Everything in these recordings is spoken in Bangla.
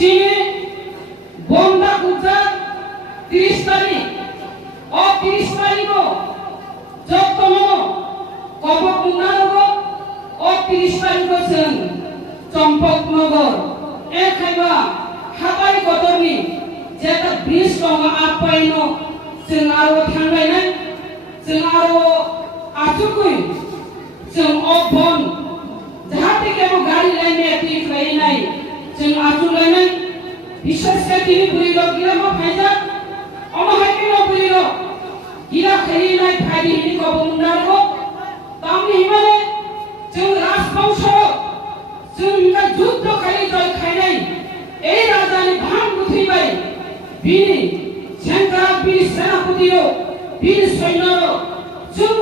চীনে বোম্বা গুজরাট 30 তারিখ ও 30 তারিখ যতন কবকুন্দানগর ও 30 তারিখ जों চম্পকনগর এখাইবা हाबाय गदरनि जेता ब्रिज दं आपायनो जों आरो थांलायनाय जों आरो आथुकुय जों अबन जाहाथे केबो गाड़ी लाइने तिखलायनाय जों आथुलायनाय बिशेषके दिनि बुरिलो गिलामा फायजा अमहायकिनो बुरिलो गिला खैनाय फायदि हिनि गबमुनारगो तामनि हिमाले जों राजबंश जों युद्ध खालि जय खायनाय এই রাজানি ভান গুথিবাই বিনি সেন্ট্রা বীর সেনাপতিও বীর সৈন্যর যুব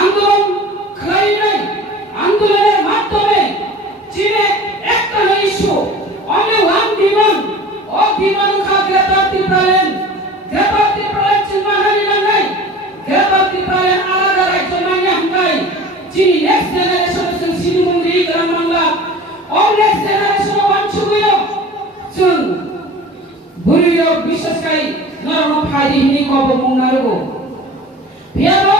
আন্দোলন খালাইনাই আন্দোলনের মাধ্যমে চীনে একটা ইস্যু অনলি ওয়ান ডিমান্ড ও ডিমান্ড খা গ্রেটার ত্রিপুরাল্যান্ড চিনমানানি নাঙ্গাই গ্রেটার ত্রিপুরাল্যান্ড আলাদা রাজ্য মাইনে হাঙ্গাই চীনি নেক্সট জেনারেশন जों सिलिगुरि ग्राम बांला और नेक्स्ट जेनारेशन वानसुगुयो जों बुरियो बिशेषकै नरम फायदि हिनि कब मुंनारगो बियारो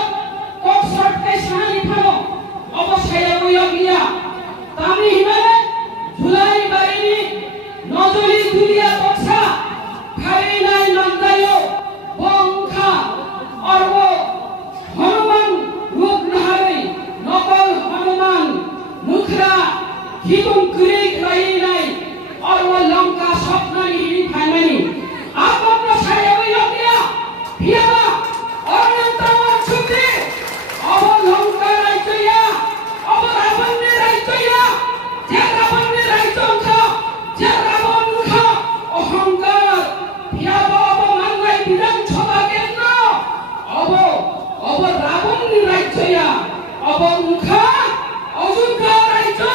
कक्सट के सानि फानो अबसाया गयो गिया तामि हिमाले जुलाई बारिनि नजरि दुलिया बक्सा फारिनाय नंगायो बंखा अर्ब हनुमान रूप नहारै नकल हनुमान मुखरा हिगुं गृह खायनाय और वो लंका स्वप्नानि हिनि फायमानि आपन सायावै लगिया भियाबा अनन्तमा छुति अब लंका राज्यया अब रावणनि राज्यया जे रावणनि राज्यखा जे रावणखा अहंकार भियाबा अब मांगाय विधानसभा केन्द्र अब रावणनि राज्यया अब मुखा अयोध्या राज्य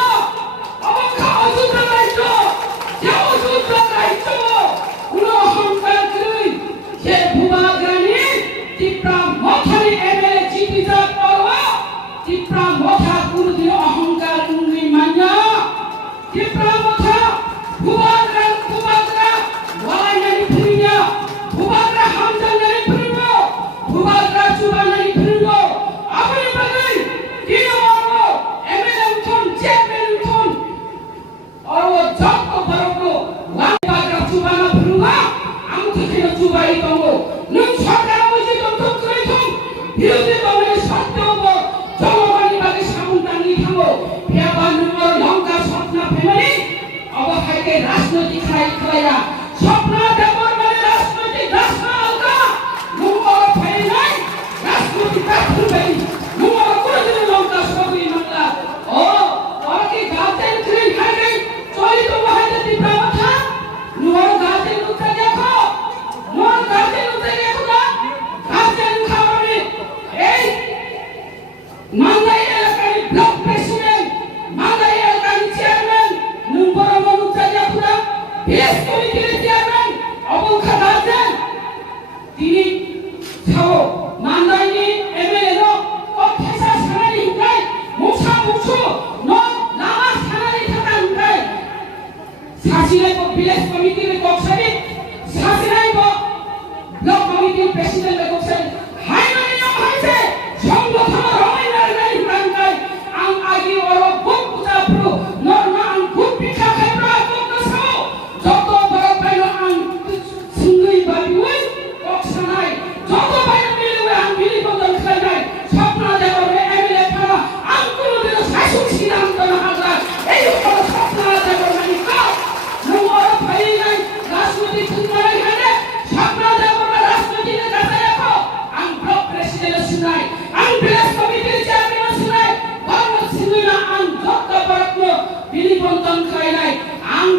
राजनीतिक खाया स्वप्न देवर माने राजनीतिक राष्ट्रनायका नुमर फाइनाय राजनीतिक काफुरबाई नुमर कुरदिन लंका सबि मानला ओ अरकी गातेन क्रिन खायगै चली तो महायते तिप्रा माथा नुमर गातेन उते देखो नुमर गातेन उते देखो ना गातेन खावनि এই মাঙ্গাই এলাকার ব্লক প্রেসিডেন্ট মাঙ্গাই এলাকার চেয়ারম্যান নুমর মনুতা দেখুনা বেশ কমিটির চেয়ারম্যান অবুল খাদাজেন তিনি ছাও মান্দাইনি এমএলএ নো অফিসার সানারি হিকাই মুছা মুছু নো লামা সানারি থাকা হিকাই সাসিলাই কো ভিলেজ কমিটির কক্সারি সাসিলাই কো ব্লক কমিটির প্রেসিডেন্ট কক্সারি হাইমানি নাম হইছে সংগঠন রমাইনার গাই হিকাই আং আগি ওর বুক পুজাপ্রু নরমা আং বুক পিঠা খাইব্রা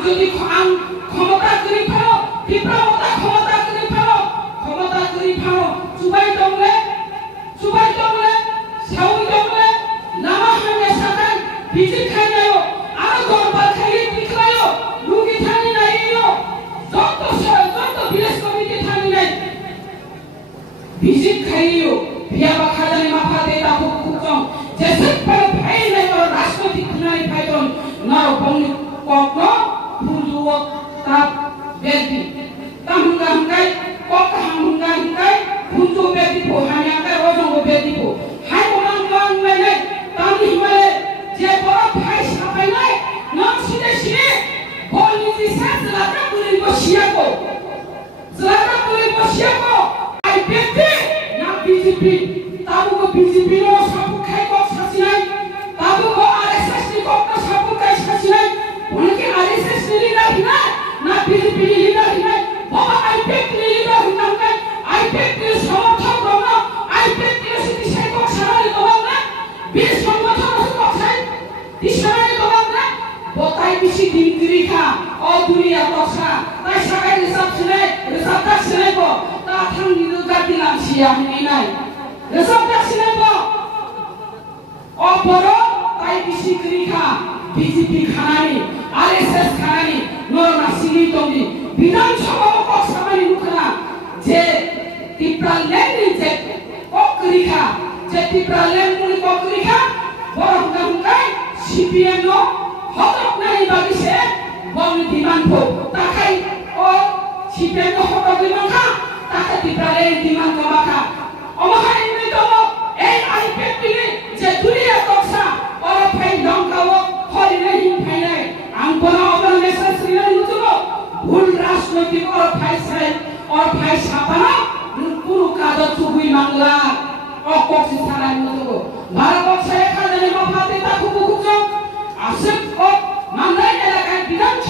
যদি ক্ষমতা করি ফাও বিপ্লবতা ক্ষমতা করি ফাও চুবাই দংলে সাউই দংলে নামা হানে সাকাই বিজি খাইনায়ো আর গরবা খাই দিখলায়ো লুগি থানি নাইও যত ভিলেজ কমিটি থানি নাই বিজি খাইও ভিয়াবা খাজানি মাফা দেতা হুকুম যেসে পর ভাই নাই রাজনৈতিক খুনাই ফাইদন নাও বংনি cock buat tak bedi hangkai kok hangkai untuk bedi po hanya ke rojong bedi po hai orang mele tani mele je boro bhai sapai nai nam sine sine boli di sa selaka puri bosia ko ai bedi na BJP tabu ko BJP no sabu khai ko sasinai tabu ko RSS ni ko sabu khai sasinai उनके RSS ni leader hina na BJP ni leader hina baba IPAC ni leader hina IPAC ni समर्थन करना IPAC ni सिटी से को सारा दोबारा बीस संगठन को साइ दिशा दोबारा बताई बिसी दिनगिरी खा और दुनिया बसा ताई सगाई रिसाब का सिने को ता थांग निदु गाति लामसिया हिनि नाय रिसाब का सिने को और बरो ताई बिसी गिरी खा BJP खानानि RSS खानानि नरमा सिनि दंनि विधानसभा को सामानि नुखना जे तिप्रालेन जे कोकरिखा जे तिप्रालेन मुनि कोकरिखा बरम गामकाय CPM नो हतक नानि बागिसे बंग डिमान्ड को ताखाय ओ CPM नो हतक डिमान्डखा ताखा तिप्रालेन डिमान्ड कमाखा अमहाय नि दङ ए IPAC नि जे दुनिया तक्सा और फाइ दंकावो हरिने हिं फाइनाय आं बना अबन मेसेज रिनाय नुतुनो भुल राजनैतिक और फाइ सापाना नुकुनु कागज चुबुइ मांगला और कक्सि थानाय नुतुनो भारत बर्षे खाजने माफाते ताखुबु खुजो आसेक और मांगनाय एलाकाय विधान